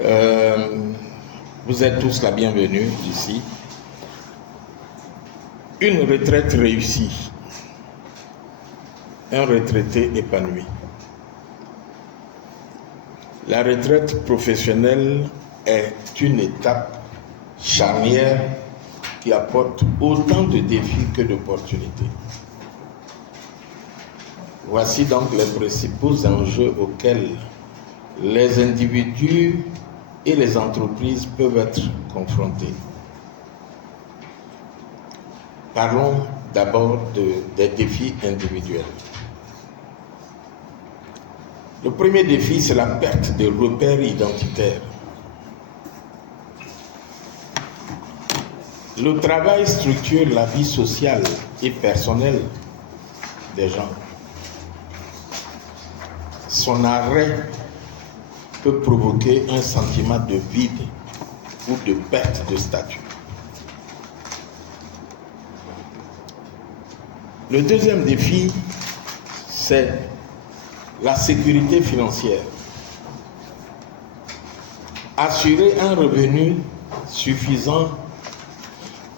Euh, vous êtes tous la bienvenue ici. Une retraite réussie, un retraité épanoui. La retraite professionnelle est une étape charnière qui apporte autant de défis que d'opportunités. Voici donc les principaux enjeux auxquels les individus et les entreprises peuvent être confrontés. Parlons d'abord des défis individuels. Le premier défi, c'est la perte de repères identitaires. Le travail structure la vie sociale et personnelle des gens. Son arrêt peut provoquer un sentiment de vide ou de perte de statut. Le deuxième défi, c'est la sécurité financière. Assurer un revenu suffisant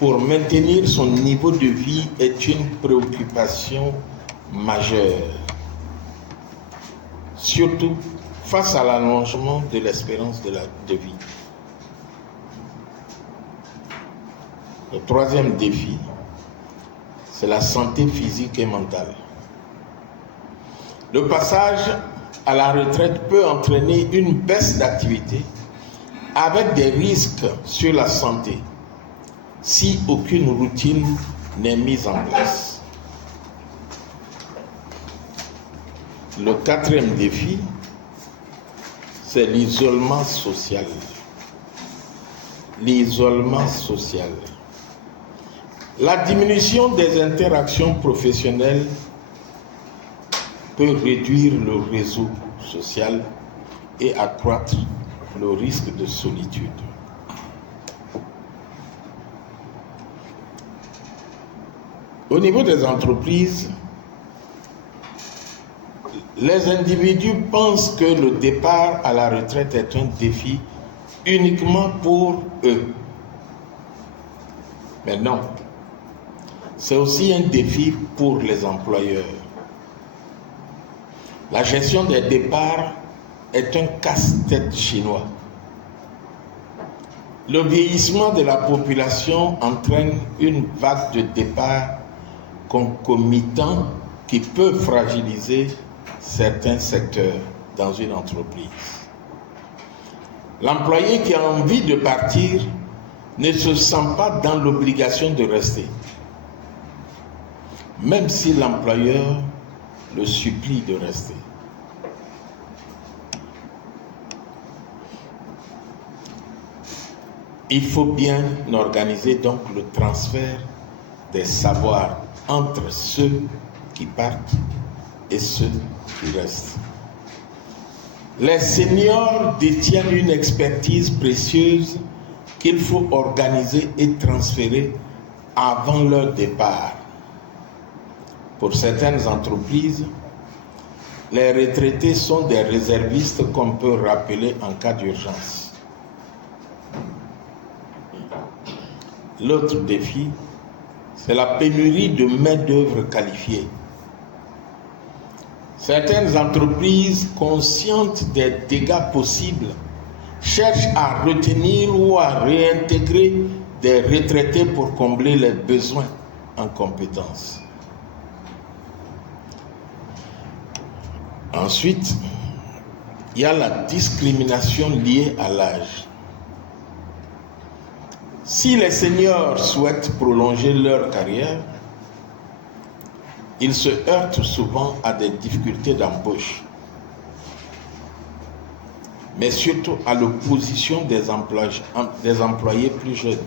pour maintenir son niveau de vie est une préoccupation majeure, surtout face à l'allongement de l'espérance de vie. Le troisième défi, c'est la santé physique et mentale. Le passage à la retraite peut entraîner une baisse d'activité avec des risques sur la santé si aucune routine n'est mise en place. Le quatrième défi, c'est l'isolement social. L'isolement social. La diminution des interactions professionnelles peut réduire le réseau social et accroître le risque de solitude. Au niveau des entreprises, les individus pensent que le départ à la retraite est un défi uniquement pour eux. Mais non, c'est aussi un défi pour les employeurs. La gestion des départs est un casse-tête chinois. Le vieillissement de la population entraîne une vague de départs concomitants qui peut fragiliser certains secteurs dans une entreprise. L'employé qui a envie de partir ne se sent pas dans l'obligation de rester, même si l'employeur le supplie de rester. Il faut bien organiser donc le transfert des savoirs entre ceux qui partent et ceux qui restent. Les seniors détiennent une expertise précieuse qu'il faut organiser et transférer avant leur départ. Pour certaines entreprises, les retraités sont des réservistes qu'on peut rappeler en cas d'urgence. L'autre défi, c'est la pénurie de main-d'œuvre qualifiée. Certaines entreprises, conscientes des dégâts possibles, cherchent à retenir ou à réintégrer des retraités pour combler les besoins en compétences. Ensuite, il y a la discrimination liée à l'âge. Si les seniors souhaitent prolonger leur carrière, ils se heurtent souvent à des difficultés d'embauche, mais surtout à l'opposition des employés plus jeunes,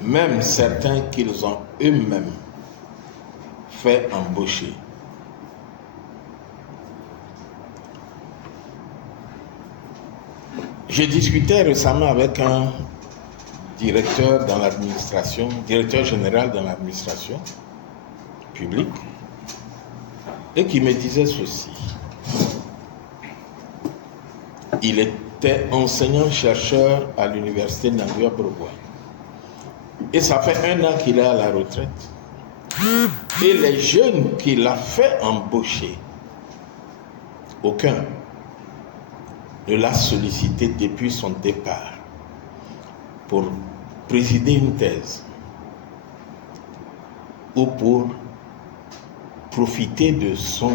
même certains qu'ils ont eux-mêmes fait embaucher. Je discutais récemment avec un directeur dans l'administration, directeur général dans l'administration publique, et qui me disait ceci. Il était enseignant-chercheur à l'université Nangua-Bourgoin. Et ça fait 1 an qu'il est à la retraite. Et les jeunes qu'il a fait embaucher, aucun ne l'a sollicité depuis son départ pour présider une thèse ou pour profiter de son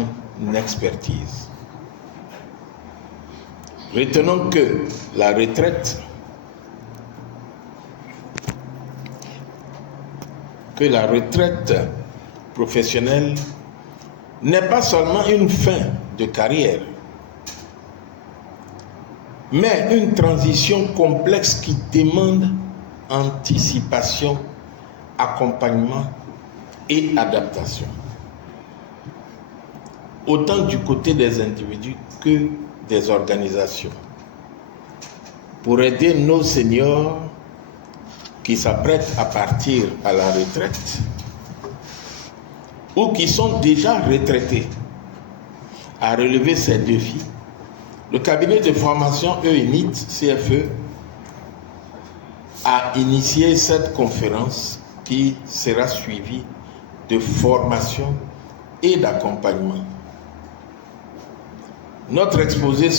expertise. Retenons que la retraite professionnelle n'est pas seulement une fin de carrière, mais une transition complexe qui demande anticipation, accompagnement et adaptation, autant du côté des individus que des organisations, pour aider nos seniors qui s'apprêtent à partir à la retraite ou qui sont déjà retraités à relever ces défis. Le cabinet de formation EUNIT CFE a initié cette conférence qui sera suivie de formation et d'accompagnement. Notre exposé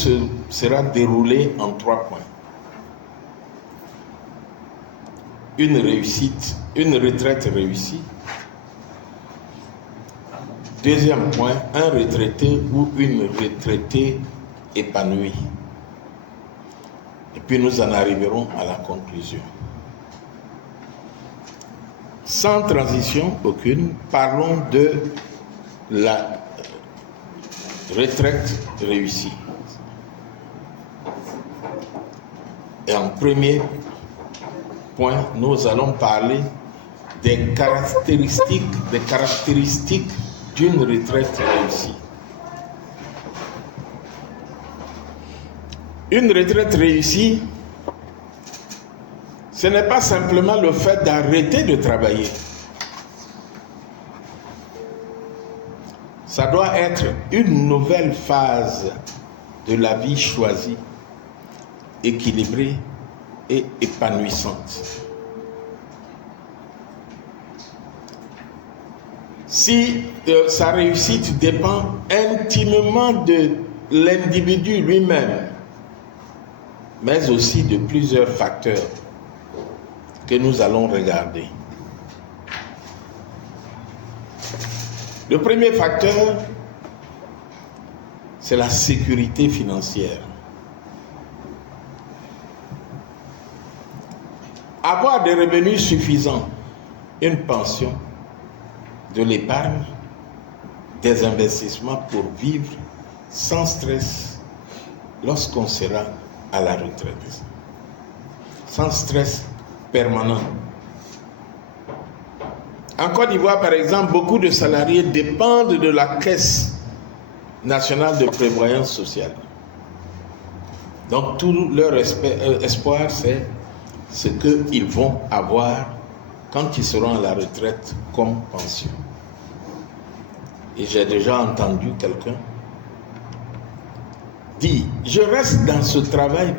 sera déroulé en 3 points. Une retraite réussie. Deuxième point, un retraité ou une retraitée épanouie. Et puis nous en arriverons à la conclusion. Sans transition aucune, parlons de la retraite réussie. Et en premier point, nous allons parler des caractéristiques d'une retraite réussie. Une retraite réussie, ce n'est pas simplement le fait d'arrêter de travailler. Ça doit être une nouvelle phase de la vie choisie, équilibrée et épanouissante. Si sa réussite dépend intimement de l'individu lui-même, mais aussi de plusieurs facteurs que nous allons regarder. Le premier facteur, c'est la sécurité financière. Avoir des revenus suffisants, une pension, de l'épargne, des investissements pour vivre sans stress lorsqu'on sera à la retraite. Sans stress permanent. En Côte d'Ivoire, par exemple, beaucoup de salariés dépendent de la Caisse nationale de prévoyance sociale. Donc, tout leur espoir, c'est ce qu'ils vont avoir quand ils seront à la retraite comme pension. Et j'ai déjà entendu quelqu'un dire, je reste dans ce travail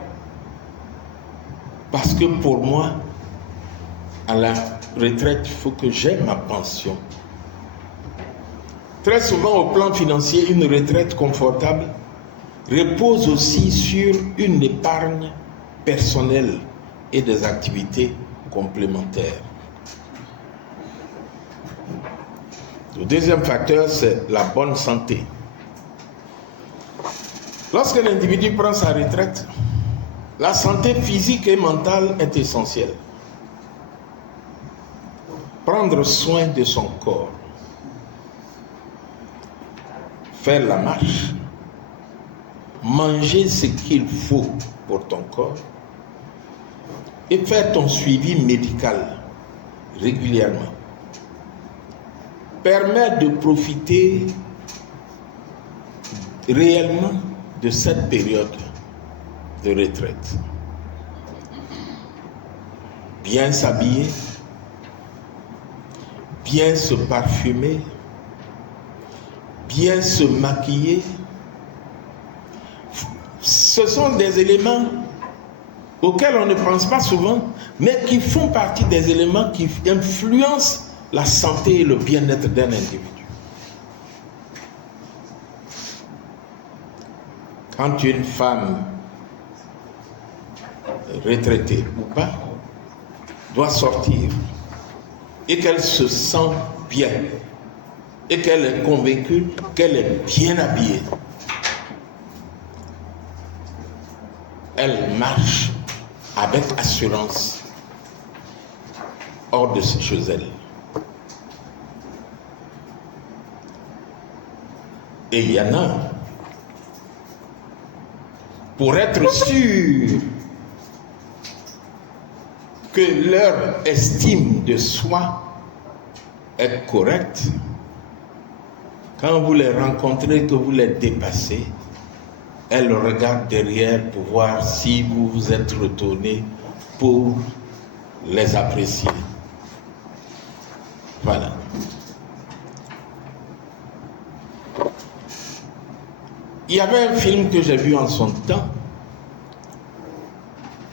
parce que pour moi, à la retraite, il faut que j'aie ma pension. Très souvent, au plan financier, une retraite confortable repose aussi sur une épargne personnelle et des activités complémentaires. Le deuxième facteur, c'est la bonne santé. Lorsque l'individu prend sa retraite, la santé physique et mentale est essentielle. Prendre soin de son corps, faire la marche, manger ce qu'il faut pour ton corps et faire ton suivi médical régulièrement permet de profiter réellement de cette période de retraite. Bien s'habiller, bien se parfumer, bien se maquiller, Ce sont des éléments auxquels on ne pense pas souvent, mais qui font partie des éléments qui influencent la santé et le bien-être d'un individu. Quand une femme retraitée ou pas doit sortir et qu'elle se sent bien et qu'elle est convaincue qu'elle est bien habillée, elle marche avec assurance hors de chez elle. Et il y en a, pour être sûr que leur estime de soi est correcte, quand vous les rencontrez, que vous les dépassez, elles regardent derrière pour voir si vous vous êtes retourné pour les apprécier. Voilà. Il y avait un film que j'ai vu en son temps,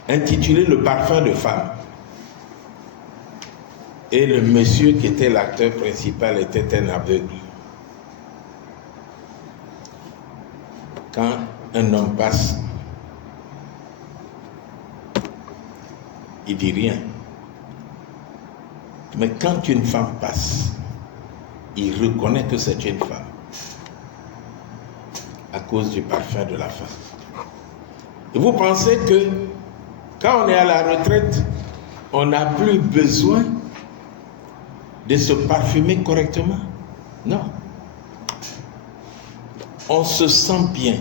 intitulé Le parfum de femme. Et le monsieur qui était l'acteur principal était un aveugle. Quand un homme passe, il dit rien. Mais quand une femme passe, il reconnaît que c'est une femme à cause du parfum de la femme. Et vous pensez que quand on est à la retraite, on n'a plus besoin de se parfumer correctement? Non. On se sent bien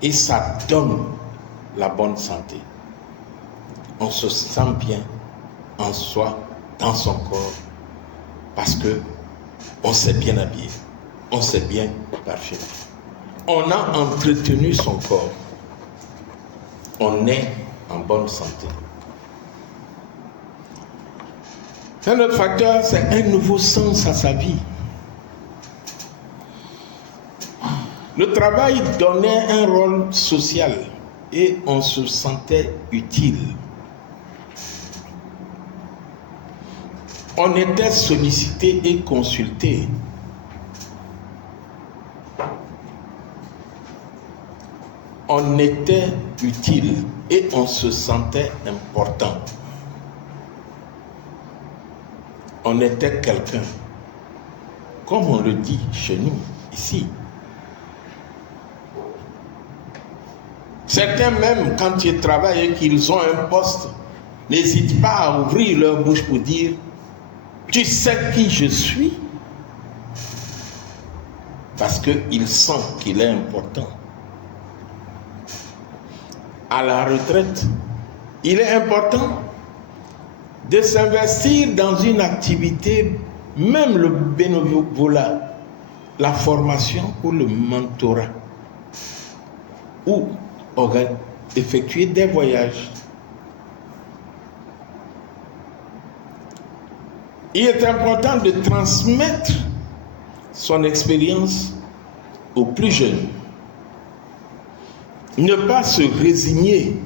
et ça donne la bonne santé. On se sent bien en soi, dans son corps, parce que on s'est bien habillé, on s'est bien parfumé. On a entretenu son corps. On est en bonne santé. Un autre facteur, c'est un nouveau sens à sa vie. Le travail donnait un rôle social et on se sentait utile. On était sollicité et consulté. On était utile et on se sentait important. On était quelqu'un, comme on le dit chez nous, ici. Certains même, quand ils travaillent et qu'ils ont un poste, n'hésitent pas à ouvrir leur bouche pour dire « Tu sais qui je suis ?» Parce qu'il sent qu'il est important. À la retraite, il est important de s'investir dans une activité, même le bénévolat, la formation ou le mentorat, ou effectuer des voyages. Il est important de transmettre son expérience aux plus jeunes. Ne pas se résigner,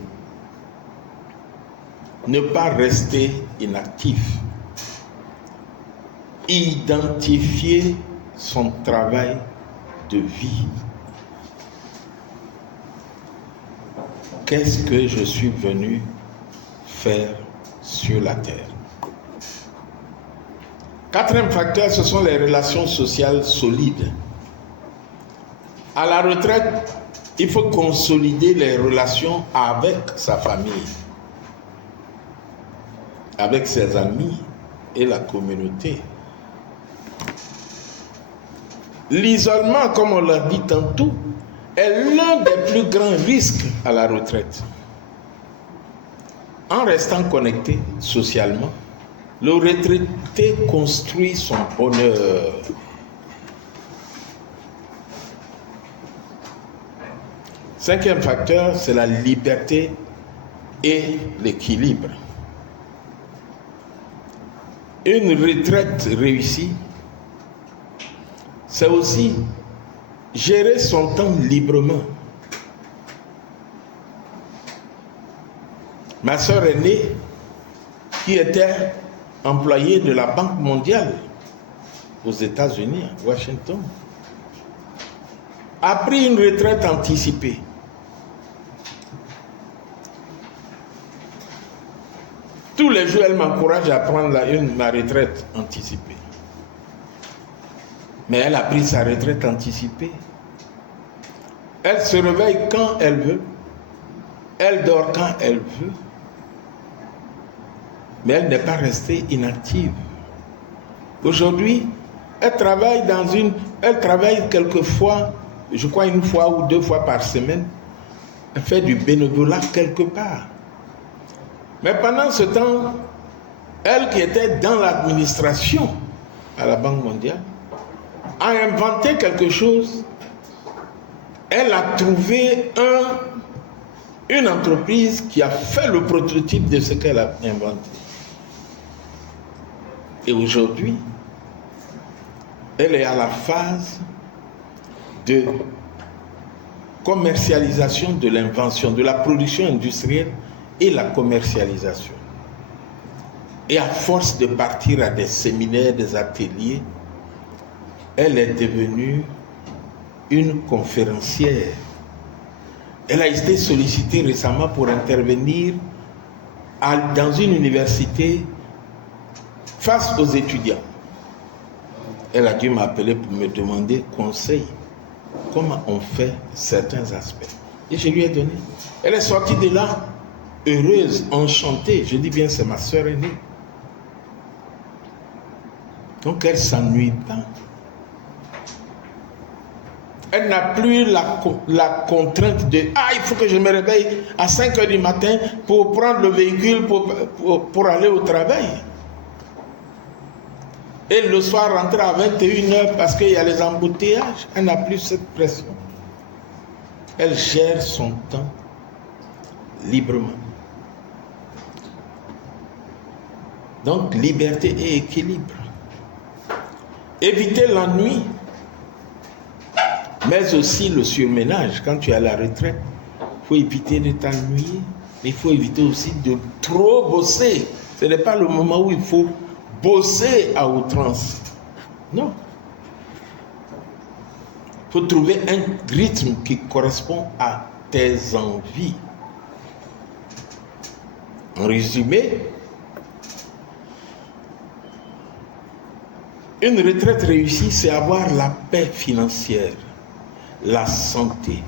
ne pas rester inactif, identifier son travail de vie. Qu'est-ce que je suis venu faire sur la terre? Quatrième facteur, ce sont les relations sociales solides. À la retraite, il faut consolider les relations avec sa famille, avec ses amis et la communauté. L'isolement, comme on l'a dit tantôt, est l'un des plus grands risques à la retraite. En restant connecté socialement, le retraité construit son bonheur. Cinquième facteur, c'est la liberté et l'équilibre. Une retraite réussie, c'est aussi gérer son temps librement. ma soeur aînée, qui était employée de la Banque mondiale aux États-Unis, à Washington, a pris une retraite anticipée. Tous les jours, elle m'encourage à prendre ma retraite anticipée. Mais elle a pris sa retraite anticipée. Elle se réveille quand elle veut. Elle dort quand elle veut. Mais elle n'est pas restée inactive. Aujourd'hui, elle travaille quelquefois, je crois 1 fois ou 2 fois par semaine. Elle fait du bénévolat quelque part. Mais pendant ce temps, elle qui était dans l'administration à la Banque mondiale, a inventé quelque chose. Elle a trouvé une entreprise qui a fait le prototype de ce qu'elle a inventé. Et aujourd'hui, elle est à la phase de commercialisation de l'invention, de la production industrielle et la commercialisation. Et à force de partir à des séminaires, des ateliers, elle est devenue une conférencière. Elle a été sollicitée récemment pour intervenir dans une université face aux étudiants. Elle a dû m'appeler pour me demander conseil. Comment on fait certains aspects. Et je lui ai donné. Elle est sortie de là heureuse, enchantée. Je dis bien, c'est ma soeur aînée. Donc elle ne s'ennuie pas. Elle n'a plus la contrainte de « Ah, il faut que je me réveille à 5 h du matin pour prendre le véhicule pour aller au travail. » Et le soir, rentrer à 21 h parce qu'il y a les embouteillages. Elle n'a plus cette pression. Elle gère son temps librement. Donc, liberté et équilibre. Éviter l'ennui, mais aussi le surménage. Quand tu es à la retraite, il faut éviter de t'ennuyer, mais il faut éviter aussi de trop bosser. Ce n'est pas le moment où il faut bosser à outrance. Non. Il faut trouver un rythme qui correspond à tes envies. En résumé, une retraite réussie, c'est avoir la paix financière, la santé,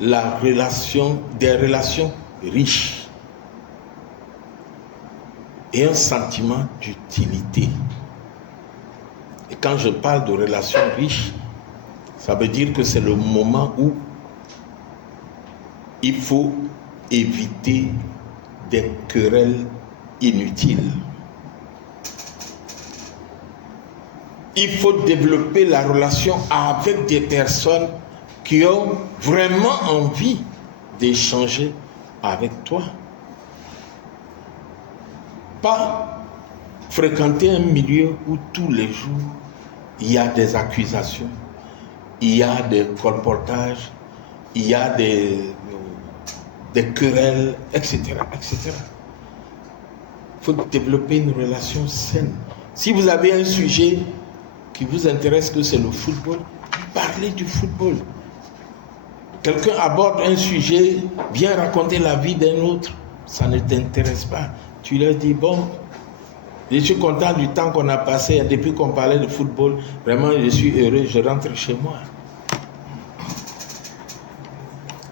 des relations riches et un sentiment d'utilité. Et quand je parle de relations riches, ça veut dire que c'est le moment où il faut éviter des querelles inutiles. Il faut développer la relation avec des personnes qui ont vraiment envie d'échanger avec toi. Pas fréquenter un milieu où tous les jours il y a des accusations, il y a des colportages, il y a des querelles, etc., etc. Il faut développer une relation saine. Si vous avez un sujet qui vous intéresse, que c'est le football, parlez du football. Quelqu'un aborde un sujet, vient raconter la vie d'un autre, ça ne t'intéresse pas. Tu leur dis, bon, je suis content du temps qu'on a passé depuis qu'on parlait de football. Vraiment, je suis heureux, je rentre chez moi.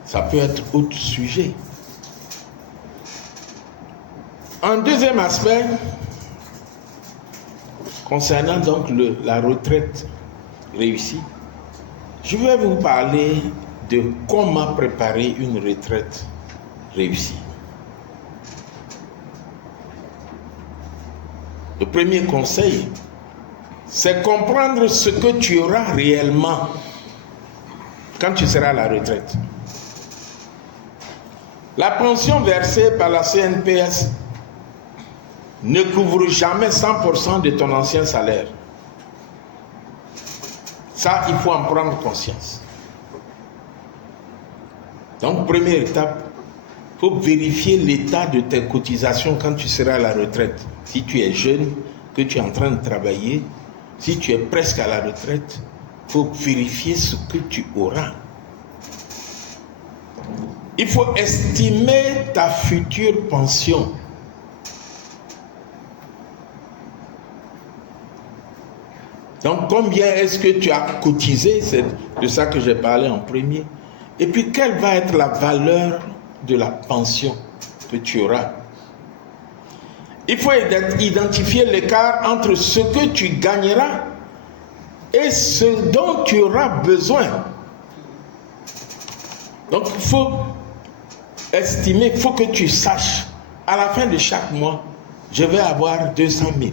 Ça peut être autre sujet. Un deuxième aspect, concernant donc la retraite réussie, je vais vous parler de comment préparer une retraite réussie. Le premier conseil, c'est comprendre ce que tu auras réellement quand tu seras à la retraite. La pension versée par la CNPS ne couvre jamais 100% de ton ancien salaire. Ça, il faut en prendre conscience. Donc, première étape, il faut vérifier l'état de tes cotisations quand tu seras à la retraite. Si tu es jeune, que tu es en train de travailler, si tu es presque à la retraite, il faut vérifier ce que tu auras. Il faut estimer ta future pension. Donc, combien est-ce que tu as cotisé? C'est de ça que j'ai parlé en premier. Et puis, quelle va être la valeur de la pension que tu auras? Il faut identifier l'écart entre ce que tu gagneras et ce dont tu auras besoin. Donc, il faut estimer, il faut que tu saches, à la fin de chaque mois, je vais avoir 200 000.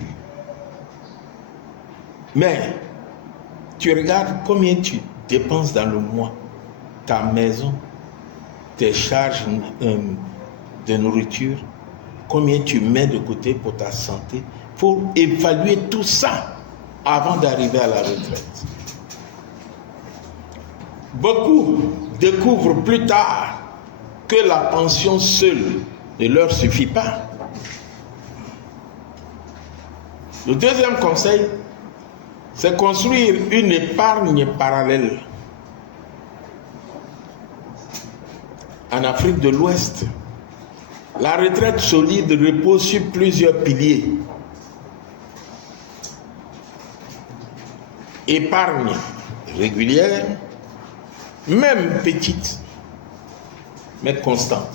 Mais, tu regardes combien tu dépenses dans le mois, ta maison, tes charges de nourriture, combien tu mets de côté pour ta santé. Il faut évaluer tout ça avant d'arriver à la retraite. Beaucoup découvrent plus tard que la pension seule ne leur suffit pas. Le deuxième conseil, c'est construire une épargne parallèle. En Afrique de l'Ouest, la retraite solide repose sur plusieurs piliers. Épargne régulière, même petite, mais constante.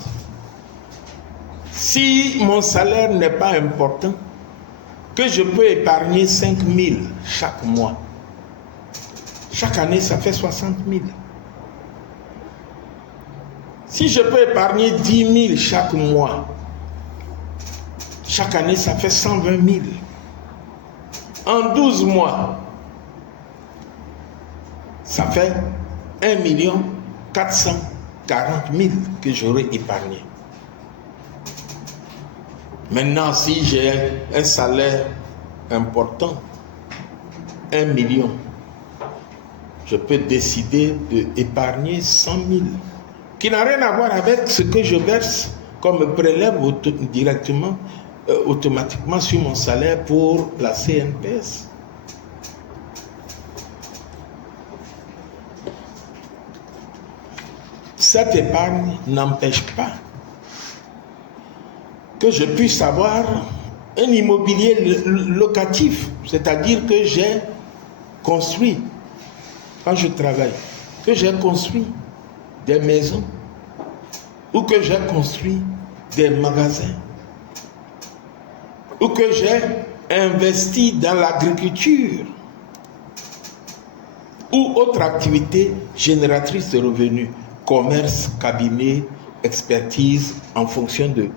Si mon salaire n'est pas important, que je peux épargner 5 000 chaque mois. Chaque année, ça fait 60 000. Si je peux épargner 10 000 chaque mois, chaque année, ça fait 120 000. En 12 mois, ça fait 1 440 000 que j'aurais épargné. Maintenant, si j'ai un salaire important, 1 million, je peux décider d'épargner 100 000, qui n'a rien à voir avec ce que je verse comme prélève directement, automatiquement sur mon salaire pour la CNPS. Cette épargne n'empêche pas que je puisse avoir un immobilier locatif, c'est-à-dire que j'ai construit, quand je travaille, que j'ai construit des maisons ou que j'ai construit des magasins ou que j'ai investi dans l'agriculture ou autre activité génératrice de revenus, commerce, cabinet, expertise, en fonction de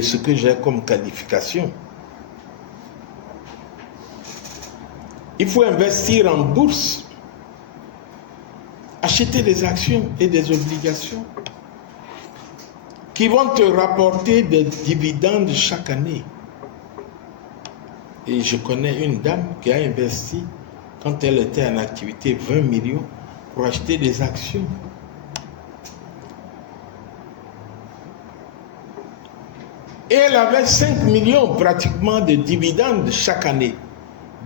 ce que j'ai comme qualification. Il faut investir en bourse, acheter des actions et des obligations qui vont te rapporter des dividendes chaque année. Et je connais une dame qui a investi, quand elle était en activité, 20 millions pour acheter des actions. Et elle avait 5 millions pratiquement de dividendes chaque année.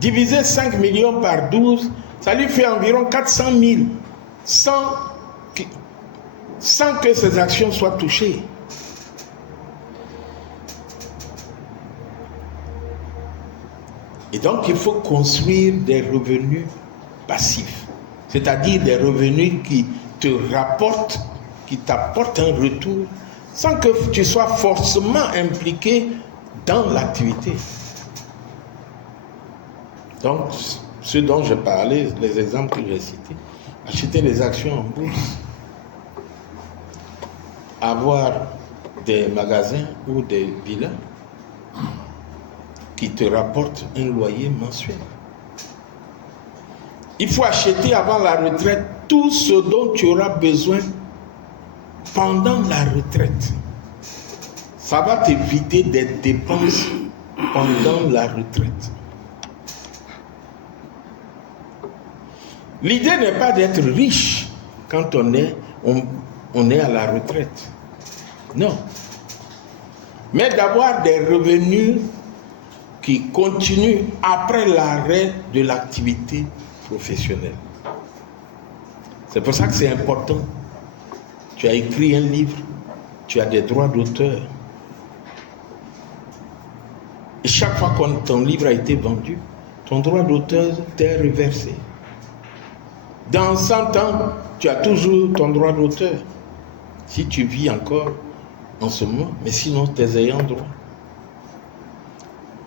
Diviser 5 millions par 12, ça lui fait environ 400 000 sans que ces actions soient touchées. Et donc, il faut construire des revenus passifs, c'est-à-dire des revenus qui te rapportent, qui t'apportent un retour, sans que tu sois forcément impliqué dans l'activité. Donc, ce dont je parlais, les exemples que j'ai cités, acheter des actions en bourse, avoir des magasins ou des villas qui te rapportent un loyer mensuel. Il faut acheter avant la retraite tout ce dont tu auras besoin pendant la retraite. Ça va t'éviter des dépenses pendant la retraite. L'idée n'est pas d'être riche quand on est à la retraite. Non, mais d'avoir des revenus qui continuent après l'arrêt de l'activité professionnelle. C'est pour ça que c'est important. Tu as écrit un livre, tu as des droits d'auteur. Et chaque fois que ton livre a été vendu, ton droit d'auteur t'est reversé. Dans 100 ans, tu as toujours ton droit d'auteur. Si tu vis encore en ce moment, mais sinon, tes ayants droit.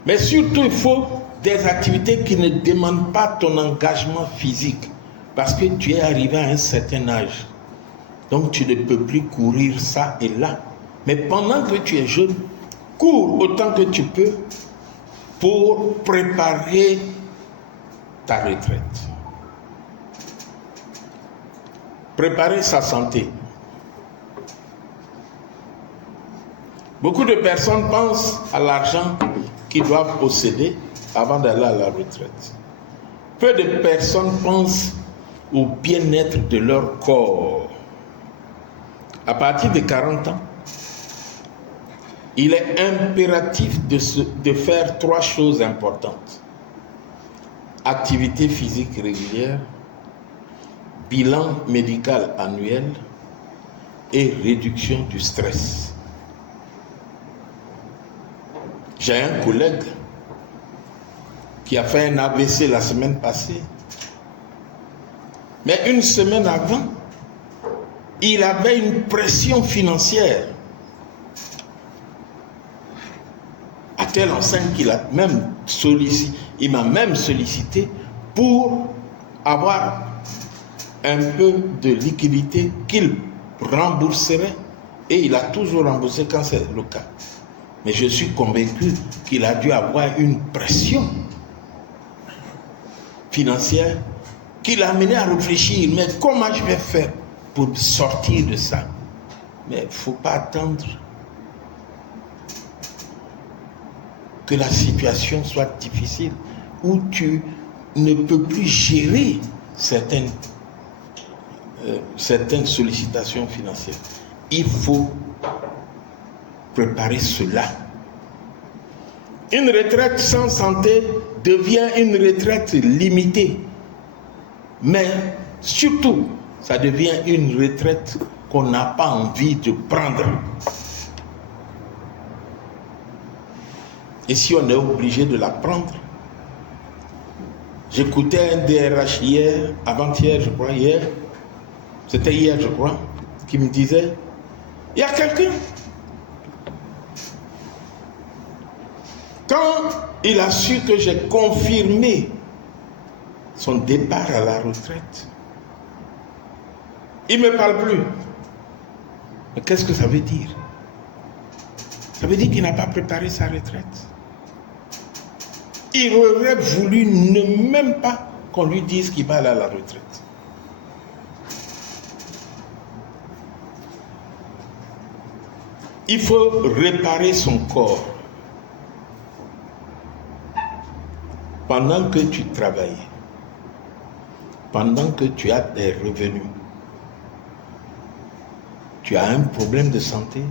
Mais surtout, il faut des activités qui ne demandent pas ton engagement physique. Parce que tu es arrivé à un certain âge. Donc, tu ne peux plus courir ça et là. Mais pendant que tu es jeune, cours autant que tu peux pour préparer ta retraite. Préparer sa santé. Beaucoup de personnes pensent à l'argent qu'ils doivent posséder avant d'aller à la retraite. Peu de personnes pensent au bien-être de leur corps. À partir de 40 ans, il est impératif de faire 3 choses importantes. Activité physique régulière, bilan médical annuel et réduction du stress. J'ai un collègue qui a fait un AVC la semaine passée. Mais une semaine avant, il avait une pression financière. À telle enseigne qu'il a même sollicité, il m'a même sollicité pour avoir un peu de liquidité qu'il rembourserait. Et il a toujours remboursé quand c'est le cas. Mais je suis convaincu qu'il a dû avoir une pression financière qui l'a amené à réfléchir. Mais comment je vais faire pour sortir de ça? Mais il ne faut pas attendre que la situation soit difficile, où tu ne peux plus gérer certaines sollicitations financières. Il faut préparer cela. Une retraite sans santé devient une retraite limitée. Mais surtout, ça devient une retraite qu'on n'a pas envie de prendre. Et si on est obligé de la prendre, j'écoutais un DRH hier, avant-hier, je crois, c'était hier, je crois, qui me disait, il y a quelqu'un, quand il a su que j'ai confirmé son départ à la retraite, il ne me parle plus. Mais qu'est-ce que ça veut dire? Ça veut dire qu'il n'a pas préparé sa retraite. Il aurait voulu ne même pas qu'on lui dise qu'il va aller à la retraite. Il faut réparer son corps. Pendant que tu travailles, pendant que tu as des revenus, tu as un problème de santé,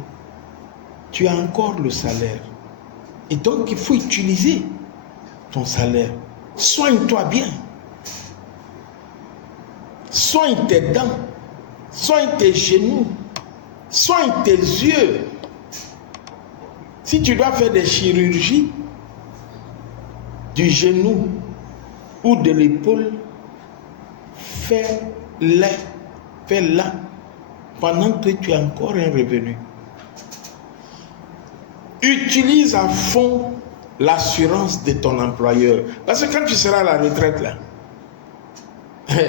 tu as encore le salaire. Et donc, il faut utiliser ton salaire. Soigne-toi bien. Soigne tes dents. Soigne tes genoux. Soigne tes yeux. Si tu dois faire des chirurgies du genou ou de l'épaule, fais-la pendant que tu as encore un revenu. Utilise à fond l'assurance de ton employeur. Parce que quand tu seras à la retraite, là,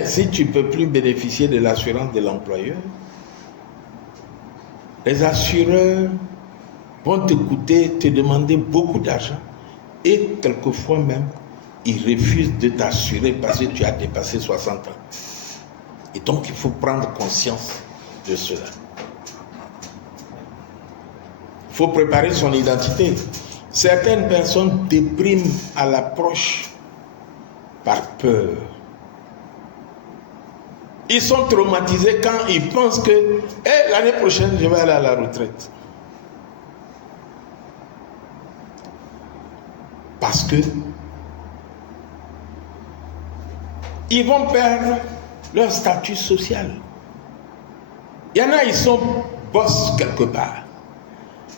si tu ne peux plus bénéficier de l'assurance de l'employeur, les assureurs vont te demander beaucoup d'argent. Et quelquefois même, ils refusent de t'assurer parce que tu as dépassé 60 ans. Et donc, il faut prendre conscience de cela. Il faut préparer son identité. Certaines personnes dépriment à l'approche par peur. Ils sont traumatisés quand ils pensent que l'année prochaine, je vais aller à la retraite. Parce que ils vont perdre leur statut social. Il y en a, ils sont boss quelque part.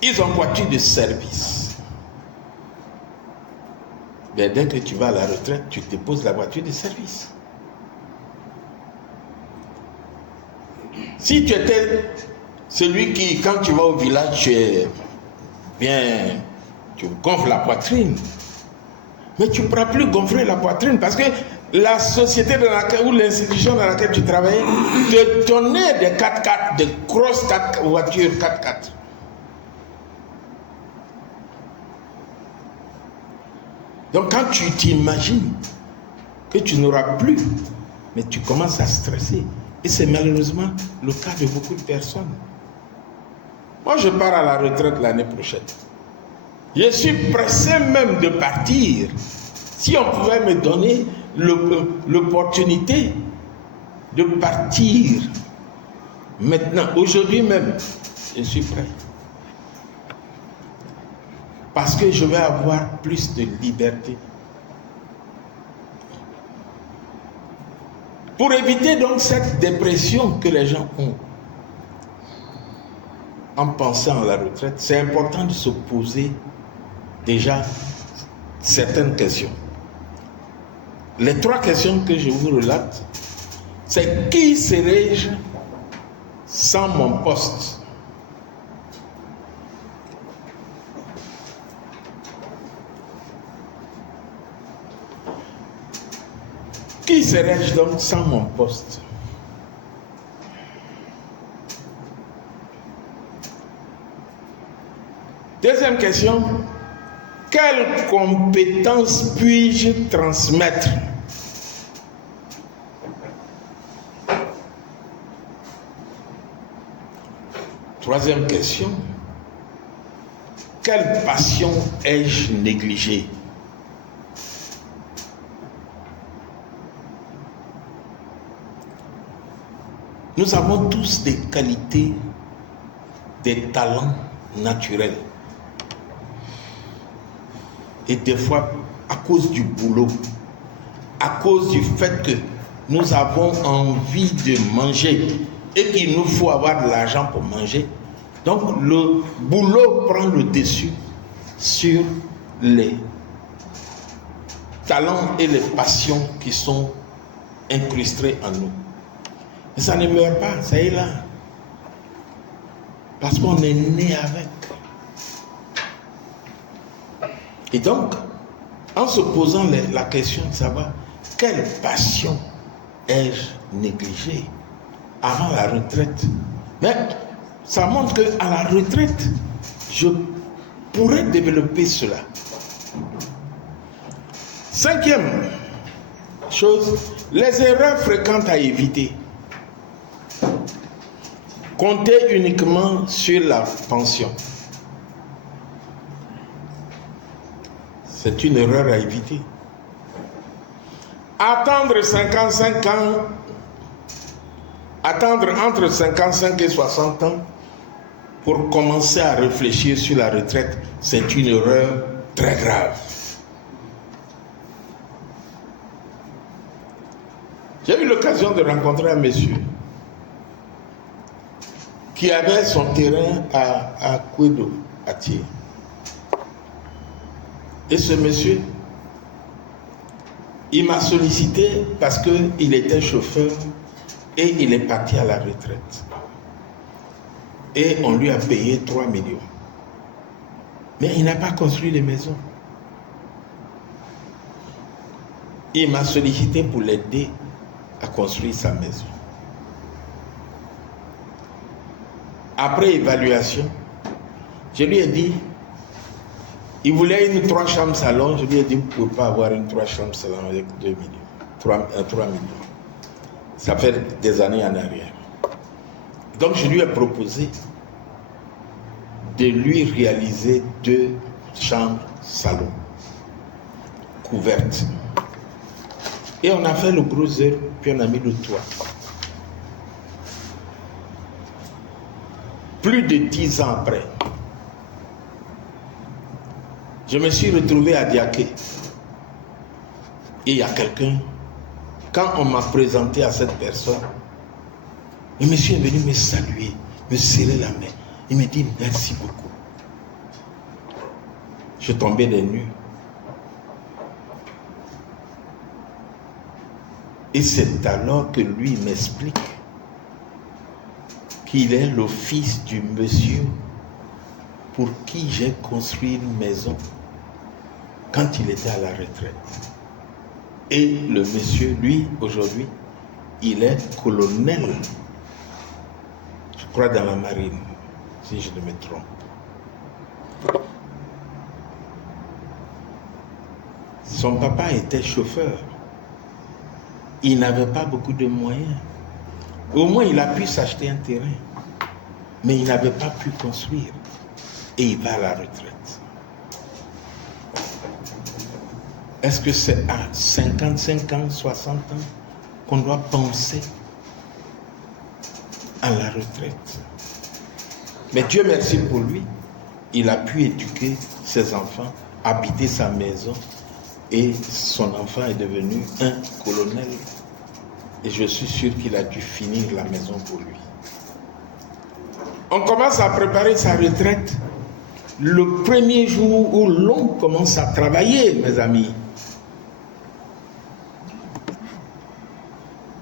Ils ont voiture de service. Mais dès que tu vas à la retraite, tu te poses la voiture de service. Si tu étais celui qui, quand tu vas au village, tu gonfles la poitrine. Mais tu ne pourras plus gonfler la poitrine parce que la société dans laquelle, ou l'institution dans laquelle tu travaillais te donnait des 4x4, des grosses voitures 4x4. Donc quand tu t'imagines que tu n'auras plus, mais tu commences à stresser. Et c'est malheureusement le cas de beaucoup de personnes. Moi, je pars à la retraite l'année prochaine. Je suis pressé même de partir. Si on pouvait me donner l'opportunité de partir maintenant, aujourd'hui même, je suis prêt. Parce que je vais avoir plus de liberté. Pour éviter donc cette dépression que les gens ont en pensant à la retraite, c'est important de se poser déjà certaines questions. Les 3 questions que je vous relate, c'est qui serais-je sans mon poste? Qui serais-je donc sans mon poste? Deuxième question, quelles compétences puis-je transmettre? Troisième question, quelle passion ai-je négligée? Nous avons tous des qualités, des talents naturels. Et des fois, à cause du boulot, à cause du fait que nous avons envie de manger et qu'il nous faut avoir de l'argent pour manger, donc le boulot prend le dessus sur les talents et les passions qui sont incrustés en nous. Et ça ne meurt pas, ça est là. Parce qu'on est né avec. Et donc, en se posant la question de savoir quelle passion ai-je négligée avant la retraite, mais ça montre qu'à la retraite, je pourrais développer cela. 5e chose, les erreurs fréquentes à éviter. Compter uniquement sur la pension. C'est une erreur à éviter. Attendre 55 ans, attendre entre 55 et 60 ans pour commencer à réfléchir sur la retraite, c'est une erreur très grave. J'ai eu l'occasion de rencontrer un monsieur qui avait son terrain à Kouedo, à Thiers. Et ce monsieur, il m'a sollicité parce qu'il était chauffeur et il est parti à la retraite. Et on lui a payé 3 millions. Mais il n'a pas construit les maisons. Il m'a sollicité pour l'aider à construire sa maison. Après évaluation, je lui ai dit, il voulait une 3 chambres salon, je lui ai dit, vous ne pouvez pas avoir une 3 chambres salon avec 2 millions, 3 millions. Ça fait des années en arrière. Donc je lui ai proposé de lui réaliser 2 chambres salon couvertes. Et on a fait le gros œuvre, puis on a mis le toit. Plus de 10 ans après, Je me suis retrouvé à Diaké. Et il y a quelqu'un, quand on m'a présenté à cette personne, le monsieur est venu me saluer, me serrer la main. Il me dit merci beaucoup. Je tombais des nues. Et c'est alors que lui m'explique qu'il est le fils du monsieur pour qui j'ai construit une maison quand il était à la retraite. Et le monsieur, lui, aujourd'hui, il est colonel, je crois dans la marine, si je ne me trompe. Son papa était chauffeur. Il n'avait pas beaucoup de moyens. Au moins, il a pu s'acheter un terrain. Mais il n'avait pas pu construire. Et il va à la retraite. Est-ce que c'est à 55 ans, 60 ans qu'on doit penser à la retraite? Mais Dieu merci pour lui. Il a pu éduquer ses enfants, habiter sa maison. Et son enfant est devenu un colonel. Et je suis sûr qu'il a dû finir la maison pour lui. On commence à préparer sa retraite le premier jour où l'on commence à travailler, mes amis.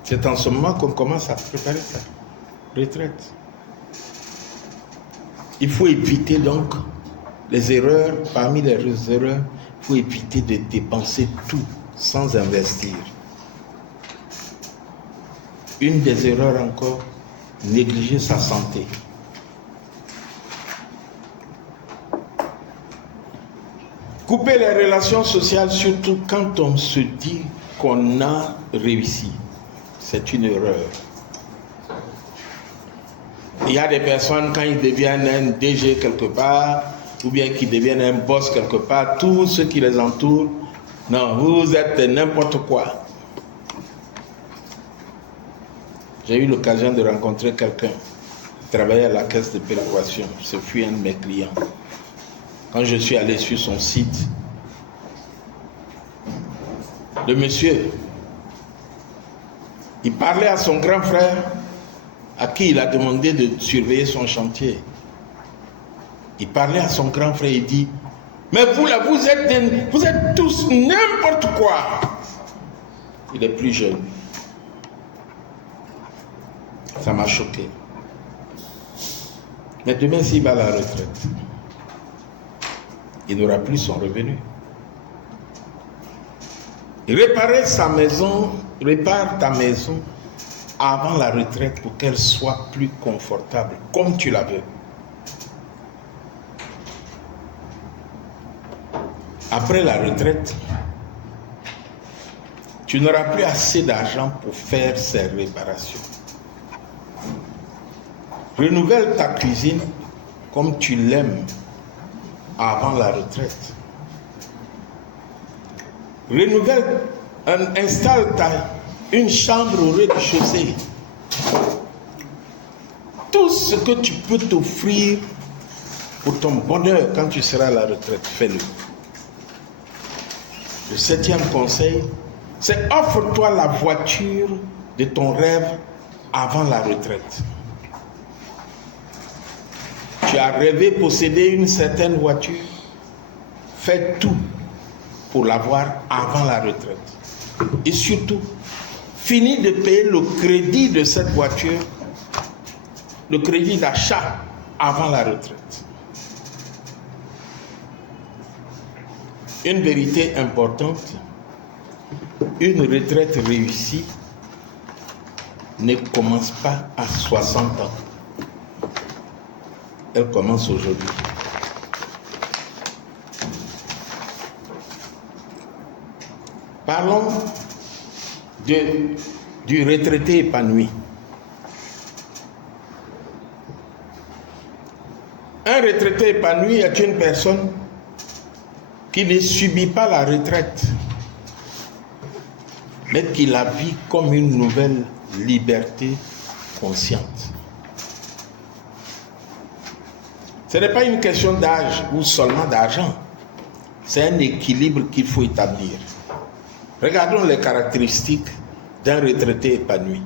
C'est en ce moment qu'on commence à préparer sa retraite. Il faut éviter donc les erreurs. Parmi les erreurs, il faut éviter de dépenser tout sans investir. Une des erreurs encore, négliger sa santé. Couper les relations sociales, surtout quand on se dit qu'on a réussi. C'est une erreur. Il y a des personnes, quand ils deviennent un DG quelque part, ou bien qu'ils deviennent un boss quelque part, tous ceux qui les entourent, non, vous êtes n'importe quoi. J'ai eu l'occasion de rencontrer quelqu'un qui travaillait à la caisse de péréquation. Ce fut un de mes clients. Quand je suis allé sur son site, le monsieur, il parlait à son grand frère à qui il a demandé de surveiller son chantier. Il parlait à son grand frère, il dit, mais vous là, vous êtes tous n'importe quoi. Il est plus jeune. Ça m'a choqué. Mais demain, s'il va à la retraite, il n'aura plus son revenu. Réparer sa maison, répare ta maison avant la retraite pour qu'elle soit plus confortable, comme tu la veux. Après la retraite, tu n'auras plus assez d'argent pour faire ces réparations. Renouvelle ta cuisine comme tu l'aimes avant la retraite. Renouvelle, installe une chambre au rez-de-chaussée. Tout ce que tu peux t'offrir pour ton bonheur quand tu seras à la retraite, fais-le. Le 7e conseil, c'est offre-toi la voiture de ton rêve avant la retraite. Tu as rêvé posséder une certaine voiture, fais tout pour l'avoir avant la retraite. Et surtout, finis de payer le crédit de cette voiture, le crédit d'achat avant la retraite. Une vérité importante, une retraite réussie ne commence pas à 60 ans. Elle commence aujourd'hui. Parlons du retraité épanoui. Un retraité épanoui est une personne qui ne subit pas la retraite, mais qui la vit comme une nouvelle liberté consciente. Ce n'est pas une question d'âge ou seulement d'argent. C'est un équilibre qu'il faut établir. Regardons les caractéristiques d'un retraité épanoui.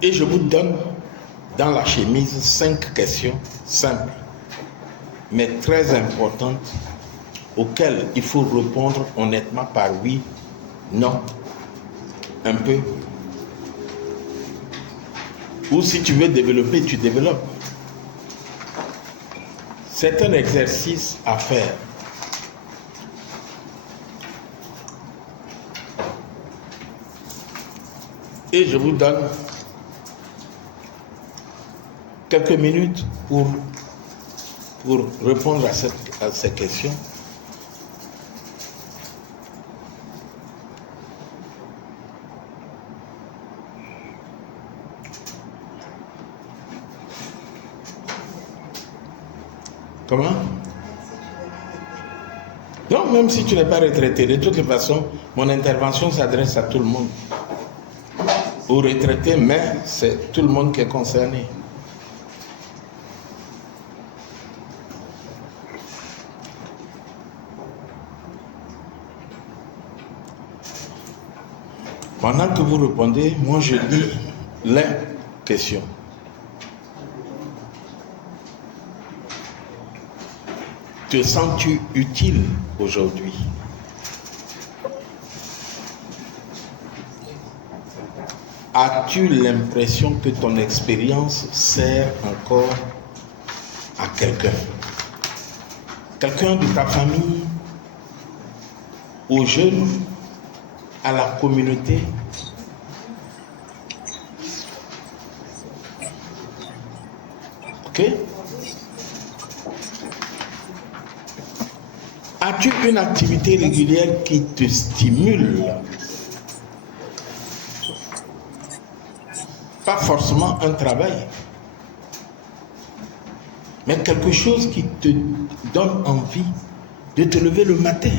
Et je vous donne dans la chemise 5 questions simples, mais très importantes, auxquelles il faut répondre honnêtement par oui, non, un peu. Ou si tu veux développer, tu développes. C'est un exercice à faire. Et je vous donne quelques minutes pour répondre à ces questions. Comment? Non, même si tu n'es pas retraité, de toute façon, mon intervention s'adresse à tout le monde. Aux retraités, mais c'est tout le monde qui est concerné. Pendant que vous répondez, moi je lis les questions. Te sens-tu utile aujourd'hui? As-tu l'impression que ton expérience sert encore à quelqu'un? Quelqu'un de ta famille, aux jeunes, à la communauté? Ok? As-tu une activité régulière qui te stimule? Pas forcément un travail, mais quelque chose qui te donne envie de te lever le matin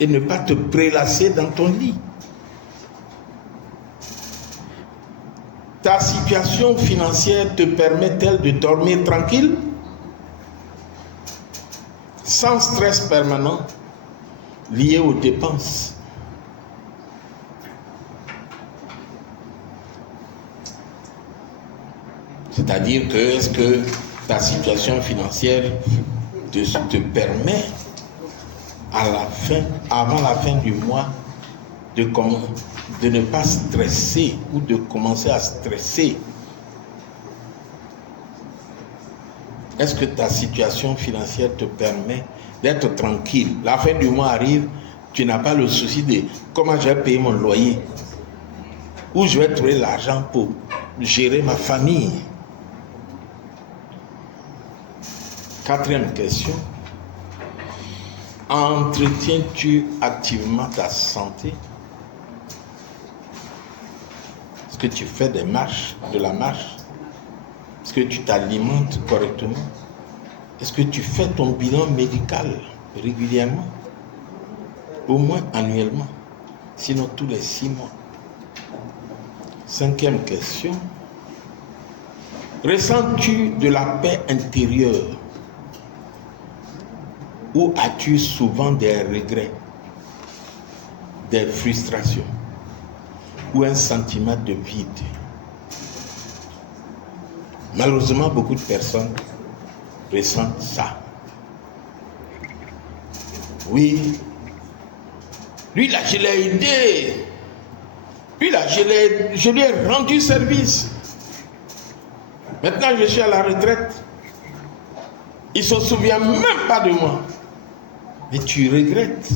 et ne pas te prélasser dans ton lit. Ta situation financière te permet-elle de dormir tranquille, sans stress permanent lié aux dépenses? C'est-à-dire que est-ce que ta situation financière te permet avant la fin du mois de ne pas stresser ou de commencer à stresser? Est-ce que ta situation financière te permet d'être tranquille? La fin du mois arrive, tu n'as pas le souci de comment je vais payer mon loyer, où je vais trouver l'argent pour gérer ma famille. Quatrième question. Entretiens-tu activement ta santé? Est-ce que tu fais de la marche? Est-ce que tu t'alimentes correctement? Est-ce que tu fais ton bilan médical régulièrement? Au moins annuellement, sinon tous les 6 mois. Cinquième question. Ressens-tu de la paix intérieure? Ou as-tu souvent des regrets, des frustrations ou un sentiment de vide? Malheureusement, beaucoup de personnes ressentent ça. Oui, lui là, je l'ai aidé. Lui là, je lui ai rendu service. Maintenant, je suis à la retraite. Il ne se souvient même pas de moi. Mais tu regrettes.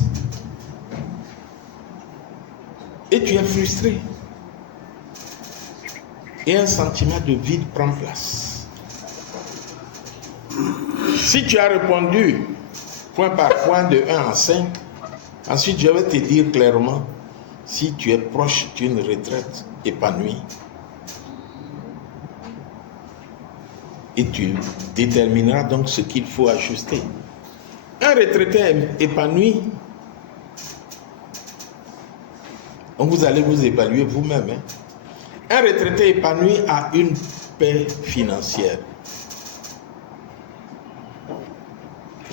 Et tu es frustré. Et un sentiment de vide prend place. Si tu as répondu point par point de 1 à 5, ensuite je vais te dire clairement si tu es proche d'une retraite épanouie. Et tu détermineras donc ce qu'il faut ajuster. Un retraité épanoui, donc vous allez vous évaluer vous-même. Un retraité épanoui a une paix financière.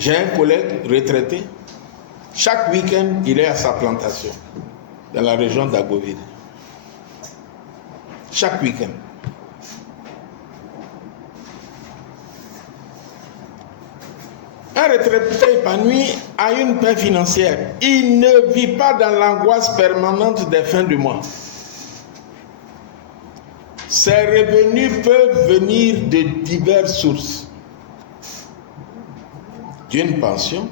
J'ai un collègue retraité. Chaque week-end, il est à sa plantation, dans la région d'Agoville. Chaque week-end. Un retraité épanoui a une paix financière. Il ne vit pas dans l'angoisse permanente des fins du mois. Ses revenus peuvent venir de diverses sources. D'une pension,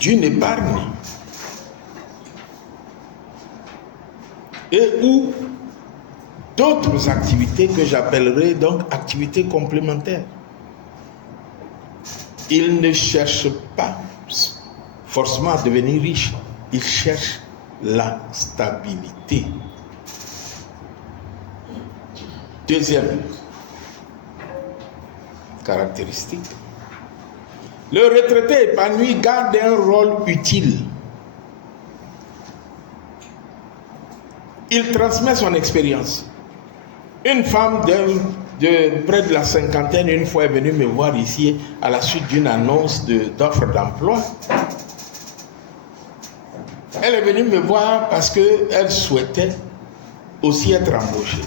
d'une épargne, et ou d'autres activités que j'appellerai donc activités complémentaires. Il ne cherche pas forcément à devenir riche, il cherche la stabilité. Deuxième caractéristique, le retraité épanoui garde un rôle utile. Il transmet son expérience. Une femme de près de la cinquantaine, une fois est venue me voir ici à la suite d'une annonce d'offre d'emploi. Elle est venue me voir parce qu'elle souhaitait aussi être embauchée.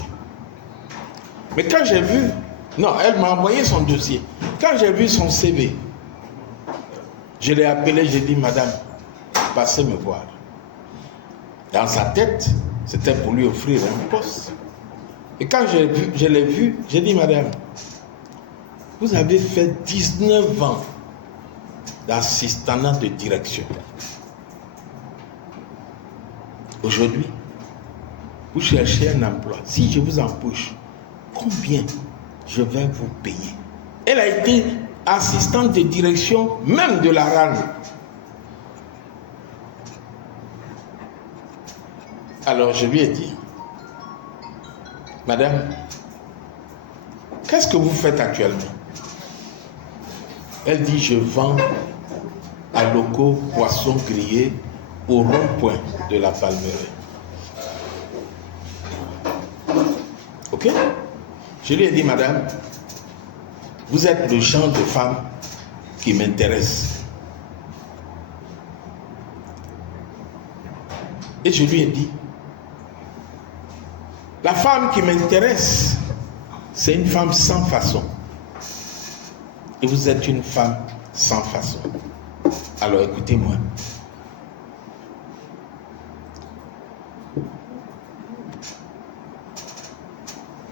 Mais quand j'ai vu, non, elle m'a envoyé son dossier. Quand j'ai vu son CV, je l'ai appelé, j'ai dit, madame, passez me voir. Dans sa tête, c'était pour lui offrir un poste. Et quand je l'ai vu, j'ai dit, madame, vous avez fait 19 ans d'assistanat de direction. Aujourd'hui, vous cherchez un emploi. Si je vous embauche, combien je vais vous payer? Elle a été assistante de direction même de la RAN. Alors je lui ai dit, madame, qu'est-ce que vous faites actuellement? Elle dit, je vends à locaux poissons grillés au rond-point de la Palmeraie. Ok? Je lui ai dit, madame, vous êtes le genre de femme qui m'intéresse. Et je lui ai dit, la femme qui m'intéresse, c'est une femme sans façon. Et vous êtes une femme sans façon. Alors écoutez-moi.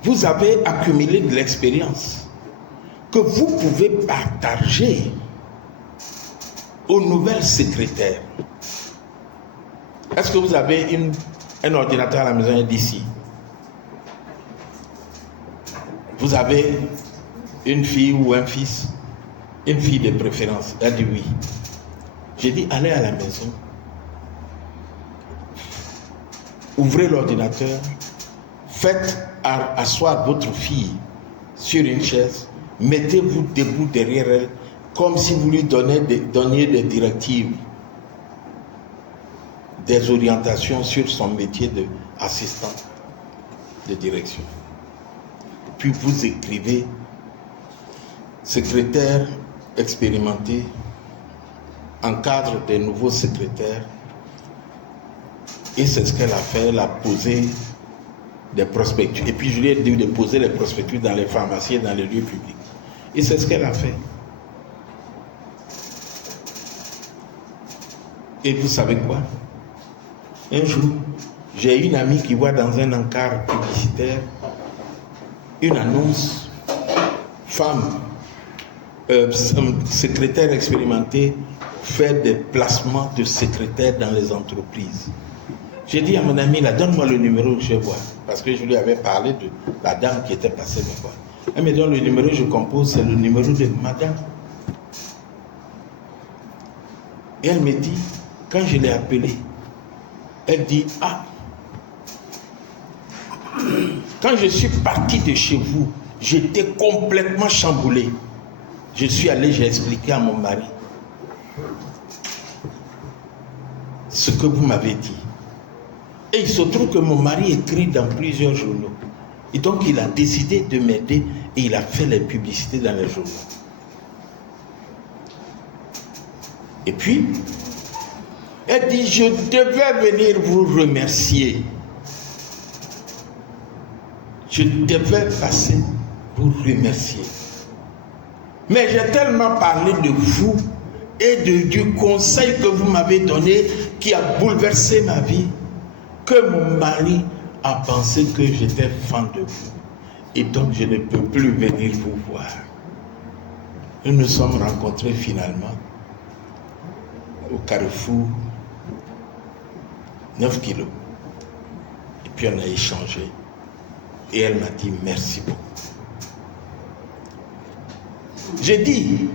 Vous avez accumulé de l'expérience que vous pouvez partager aux nouvelles secrétaires. Est-ce que vous avez un ordinateur à la maison d'ici? Vous avez une fille ou un fils? Une fille de préférence? Elle dit oui. J'ai dit, allez à la maison. Ouvrez l'ordinateur. Faites asseoir votre fille sur une chaise. Mettez-vous debout derrière elle comme si vous lui donniez des directives, des orientations sur son métier d'assistant de direction. Puis vous écrivez secrétaire expérimenté, encadre des nouveaux secrétaires. Et c'est ce qu'elle a fait, elle a posé des prospectus. Et puis je lui ai dit de poser les prospectus dans les pharmacies et dans les lieux publics. Et c'est ce qu'elle a fait. Et vous savez quoi? Un jour, j'ai une amie qui voit dans un encart publicitaire une annonce, femme, secrétaire expérimenté, fait des placements de secrétaire dans les entreprises. J'ai dit à mon ami, là, donne-moi le numéro, je vais voir. Parce que je lui avais parlé de la dame qui était passée me voir. Elle me donne le numéro, je compose, c'est le numéro de madame. Et elle me dit, quand je l'ai appelée, elle dit, ah, quand je suis parti de chez vous, j'étais complètement chamboulé. Je suis allé, j'ai expliqué à mon mari ce que vous m'avez dit. Et il se trouve que mon mari écrit dans plusieurs journaux. Et donc, il a décidé de m'aider et il a fait les publicités dans les journaux. Et puis, elle dit, je devais venir vous remercier. Je devais passer vous remercier. Mais j'ai tellement parlé de vous et du conseil que vous m'avez donné qui a bouleversé ma vie que mon mari a pensé que j'étais fan de vous. Et donc je ne peux plus venir vous voir. Nous nous sommes rencontrés finalement au Carrefour, 9 kilos. Et puis on a échangé. Et elle m'a dit merci beaucoup. J'ai dit,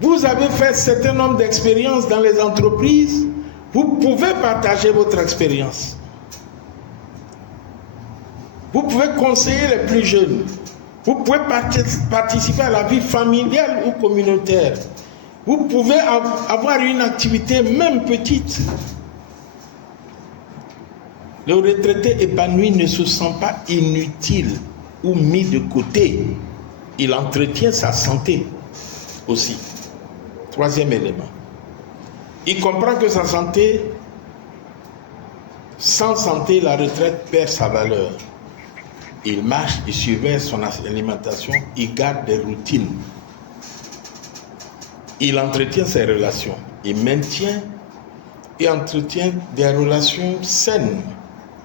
vous avez fait un certain nombre d'expériences dans les entreprises, vous pouvez partager votre expérience. Vous pouvez conseiller les plus jeunes. Vous pouvez participer à la vie familiale ou communautaire. Vous pouvez avoir une activité, même petite. Le retraité épanoui ne se sent pas inutile ou mis de côté. Il entretient sa santé aussi. Troisième élément. Il comprend que sa santé, sans santé, la retraite perd sa valeur. Il marche, il surveille son alimentation, il garde des routines. Il entretient ses relations. Il maintient et entretient des relations saines.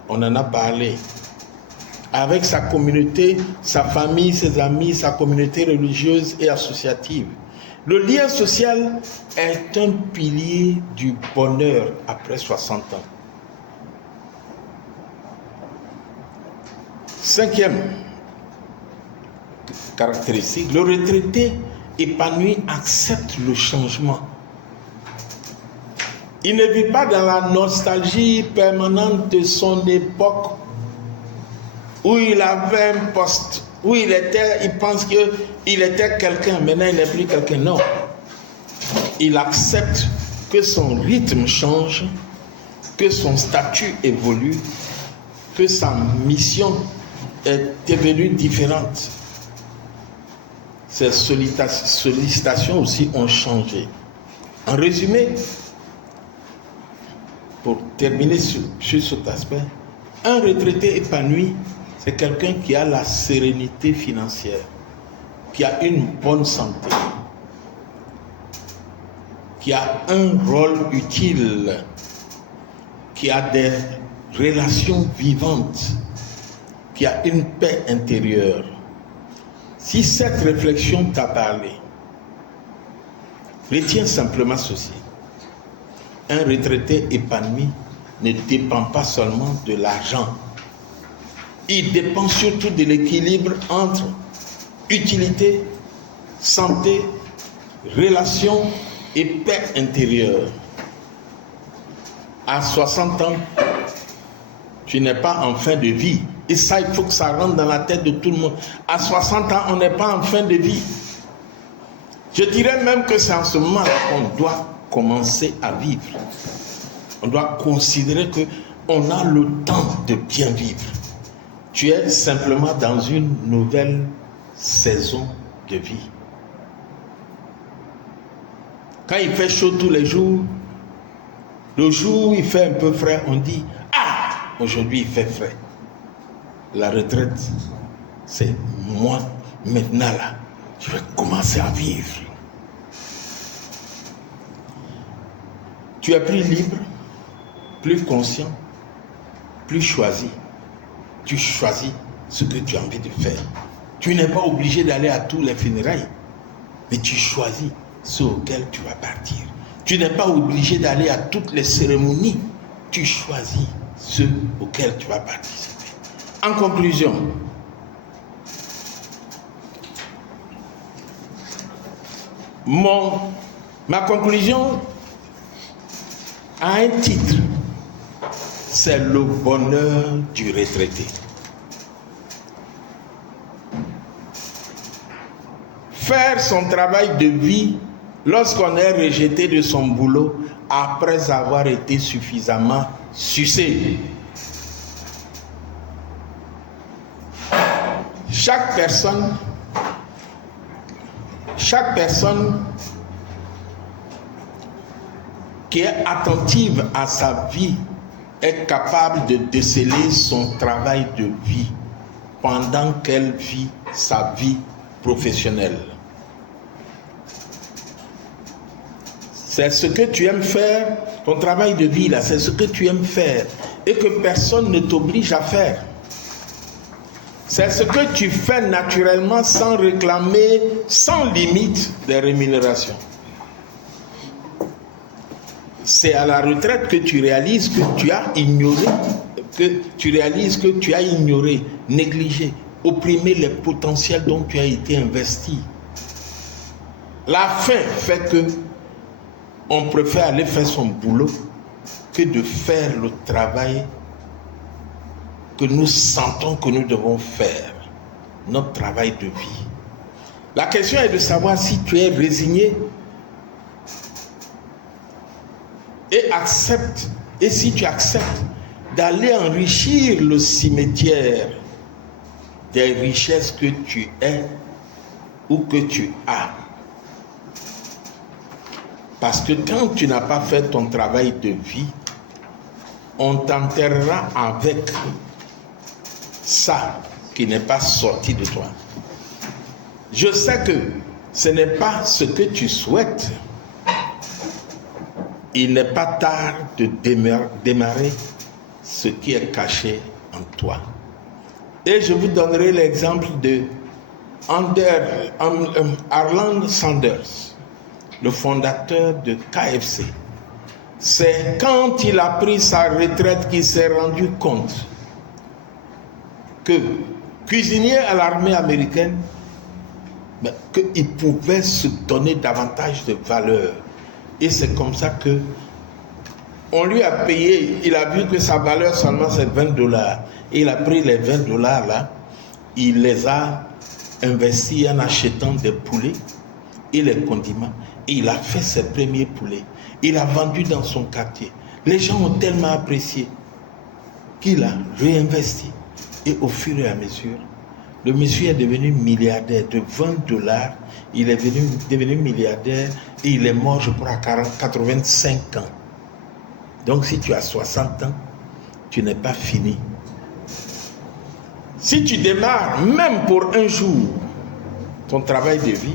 On en a parlé. Avec sa communauté, sa famille, ses amis, sa communauté religieuse et associative. Le lien social est un pilier du bonheur après 60 ans. Cinquième caractéristique, le retraité épanoui accepte le changement. Il ne vit pas dans la nostalgie permanente de son époque où il avait un poste, où il pense qu'il était quelqu'un, maintenant il n'est plus quelqu'un. Non. Il accepte que son rythme change, que son statut évolue, que sa mission est devenue différente. Ses sollicitations aussi ont changé. En résumé, pour terminer sur cet aspect, un retraité épanoui, c'est quelqu'un qui a la sérénité financière, qui a une bonne santé, qui a un rôle utile, qui a des relations vivantes, qui a une paix intérieure. Si cette réflexion t'a parlé, retiens simplement ceci. Un retraité épanoui ne dépend pas seulement de l'argent. Il dépend surtout de l'équilibre entre utilité, santé, relations et paix intérieure. À 60 ans, tu n'es pas en fin de vie. Et ça, il faut que ça rentre dans la tête de tout le monde. À 60 ans, on n'est pas en fin de vie. Je dirais même que c'est en ce moment qu'on doit commencer à vivre. On doit considérer qu'on a le temps de bien vivre. Tu es simplement dans une nouvelle saison de vie. Quand il fait chaud tous les jours, le jour où il fait un peu frais, on dit « Ah, aujourd'hui il fait frais ». La retraite, c'est moi, maintenant là, je vais commencer à vivre. Tu es plus libre, plus conscient, plus choisi. Tu choisis ce que tu as envie de faire. Tu n'es pas obligé d'aller à tous les funérailles, mais tu choisis ceux auxquels tu vas partir. Tu n'es pas obligé d'aller à toutes les cérémonies. Tu choisis ceux auxquels tu vas participer. En conclusion, ma conclusion a un titre, c'est le bonheur du retraité. Faire son travail de vie lorsqu'on est rejeté de son boulot après avoir été suffisamment sucé. chaque personne qui est attentive à sa vie est capable de déceler son travail de vie pendant qu'elle vit sa vie professionnelle. C'est ce que tu aimes faire, ton travail de vie là, c'est ce que tu aimes faire et que personne ne t'oblige à faire. C'est ce que tu fais naturellement sans réclamer, sans limite des rémunérations. C'est à la retraite que tu réalises que tu as ignoré, négligé, opprimé les potentiels dont tu as été investi. La faim fait que on préfère aller faire son boulot que de faire le travail que nous sentons que nous devons faire, notre travail de vie. La question est de savoir si tu es résigné et si tu acceptes d'aller enrichir le cimetière des richesses que tu es ou que tu as. Parce que quand tu n'as pas fait ton travail de vie, on t'enterrera avec ça qui n'est pas sorti de toi. Je sais que ce n'est pas ce que tu souhaites. Il n'est pas tard de démarrer ce qui est caché en toi. Et je vous donnerai l'exemple de Arland Sanders, le fondateur de KFC. C'est quand il a pris sa retraite qu'il s'est rendu compte que cuisinier à l'armée américaine, qu'il pouvait se donner davantage de valeur. Et c'est comme ça que on lui a payé, il a vu que sa valeur seulement c'est $20. Et il a pris les $20 là, il les a investis en achetant des poulets et les condiments. Et il a fait ses premiers poulets. Il a vendu dans son quartier. Les gens ont tellement apprécié qu'il a réinvesti. Et au fur et à mesure, le monsieur est devenu milliardaire de $20. Il est devenu milliardaire et il est mort, je crois, à 85 ans. Donc si tu as 60 ans, tu n'es pas fini. Si tu démarres, même pour un jour, ton travail de vie,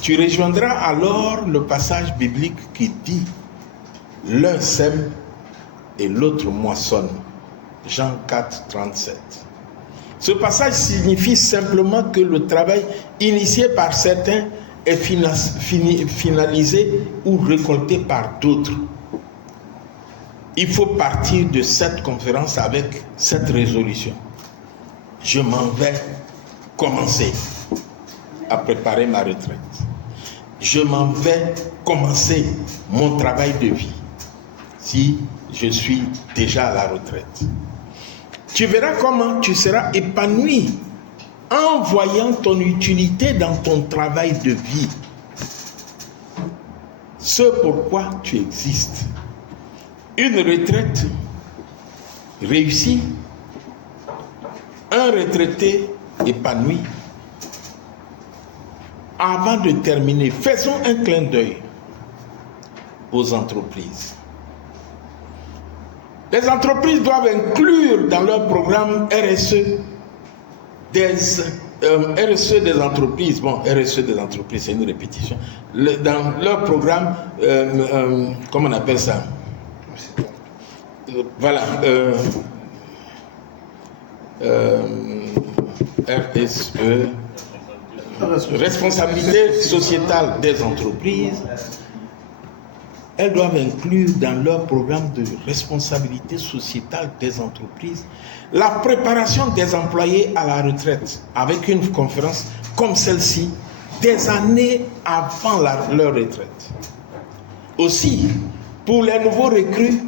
tu rejoindras alors le passage biblique qui dit « L'un sème et l'autre moissonne ». Jean 4, 37. Ce passage signifie simplement que le travail initié par certains est finalisé ou récolté par d'autres. Il faut partir de cette conférence avec cette résolution. Je m'en vais commencer à préparer ma retraite. Je m'en vais commencer mon travail de vie si je suis déjà à la retraite. Tu verras comment tu seras épanoui en voyant ton utilité dans ton travail de vie. Ce pourquoi tu existes. Une retraite réussie, un retraité épanoui. Avant de terminer, faisons un clin d'œil aux entreprises. Les entreprises doivent inclure dans leur programme RSE des entreprises. Bon, RSE des entreprises, c'est une répétition. Dans leur programme, comment on appelle ça? Voilà. RSE, responsabilité sociétale des entreprises. Elles doivent inclure dans leur programme de responsabilité sociétale des entreprises la préparation des employés à la retraite avec une conférence comme celle-ci des années avant leur retraite. Aussi, pour les nouveaux recrues,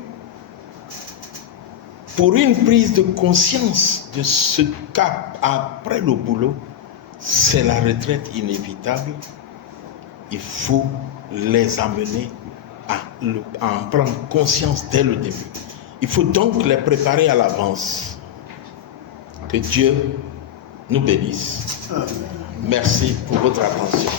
pour une prise de conscience de ce qu'après le boulot, c'est la retraite inévitable, il faut les amener à en prendre conscience dès le début. Il faut donc les préparer à l'avance. Que Dieu nous bénisse. Merci pour votre attention.